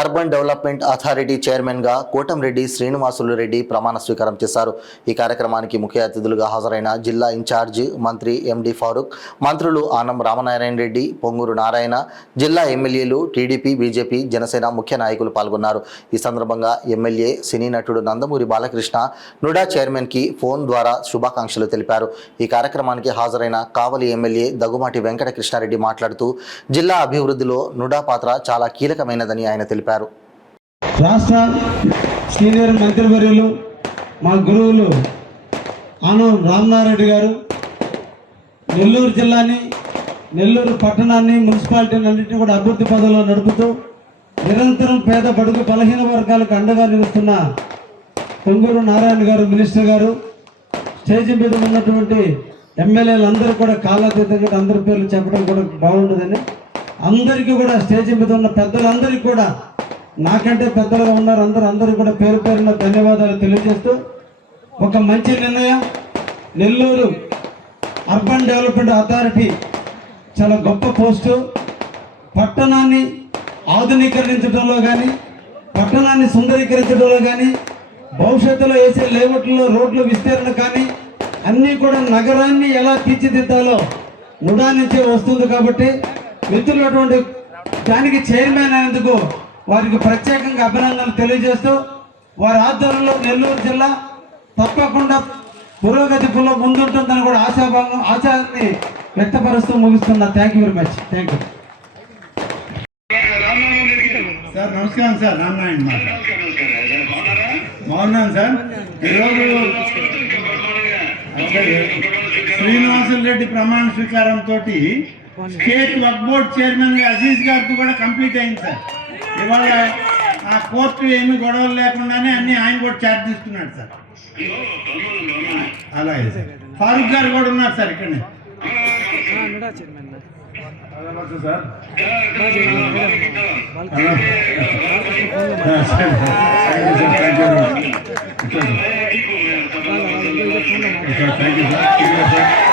Urban development authority చైర్మన్గా కోటంరెడ్డి శ్రీనివాసులు రెడ్డి ప్రమాణ స్వీకారం చేశారు. ఈ కార్యక్రమానికి ముఖ్య అతిథులుగా హాజరైన జిల్లా ఇన్ఛార్జి మంత్రి ఎండి ఫారూక్, మంత్రులు ఆనం రామనారాయణ రెడ్డి, పొంగూరు నారాయణ, జిల్లా ఎమ్మెల్యేలు, టీడీపీ, బీజేపీ, జనసేన ముఖ్య నాయకులు పాల్గొన్నారు. ఈ సందర్భంగా ఎమ్మెల్యే, సినీ నటుడు నందమూరి బాలకృష్ణ నుడా చైర్మన్కి ఫోన్ ద్వారా శుభాకాంక్షలు తెలిపారు. ఈ కార్యక్రమానికి హాజరైన కావలి ఎమ్మెల్యే దగ్గుమాటి వెంకట కృష్ణారెడ్డి మాట్లాడుతూ జిల్లా అభివృద్ధిలో నుడా పాత్ర చాలా కీలకమైనదని ఆయన తెలిపారు. రాష్ట్ర సీనియర్ మంత్రివర్యులు మా గురువులు ఆనం రామనారాయణ గారు నెల్లూరు జిల్లాని, నెల్లూరు పట్టణాన్ని, మున్సిపాలిటీని అన్నింటినీ కూడా అభివృద్ధి పదంలో నడుపుతూ నిరంతరం పేద బడుగు బలహీన వర్గాలకు అండగా నిలుస్తున్న పొంగూరు నారాయణ గారు మినిస్టర్ గారు, స్టేజ్ మీద ఉన్నటువంటి ఎమ్మెల్యేలందరూ కూడా కాలాతీతంగా అందరి పేర్లు చెప్పడం కూడా బాగుండదని, అందరికీ కూడా స్టేజ్ మీద ఉన్న పెద్దలందరికీ కూడా, నాకంటే పెద్దలుగా ఉన్నారు అందరూ కూడా పేరు పేరున ధన్యవాదాలు తెలియజేస్తూ, ఒక మంచి నిర్ణయం. నెల్లూరు అర్బన్ డెవలప్మెంట్ అథారిటీ చాలా గొప్ప పోస్టు. పట్టణాన్ని ఆధునీకరించడంలో కానీ, పట్టణాన్ని సుందరీకరించడంలో కానీ, భవిష్యత్తులో వేసే లేఅవుట్లో రోడ్ల విస్తరణ కానీ అన్నీ కూడా నగరాన్ని ఎలా తీర్చిదిద్దాలో నుడా నుంచే వస్తుంది. కాబట్టి మిత్రులు అటువంటి దానికి చైర్మన్ అయినందుకు వారికి ప్రత్యేకంగా అభినందనలు తెలియజేస్తూ, వారి ఆధ్వర్యంలో నెల్లూరు జిల్లా తప్పకుండా పురోగతిలో ముందుంటుందని కూడా ఆశాన్ని వ్యక్తపరుస్తూ ముగిస్తున్నా. Thank you very much. Thank you sir. నమస్కారం సార్. రామనారాయణ బాగున్నాను సార్. ఈరోజు శ్రీనివాసులు రెడ్డి ప్రమాణ స్వీకారంతో స్టేట్ వర్క్ బోర్డ్ చైర్మన్ అజీజ్ గారితో కూడా కంప్లీట్ అయింది సార్. ఇవాళ ఆ కోర్టు ఏమి గొడవలు లేకుండానే అన్ని ఆయన కూడా ఛార్జ్ తీసుకున్నాడు సార్. అలాగే సార్. ఫారూక్ గారు కూడా ఉన్నారు సార్ ఇక్కడనే. Sir thank you sir.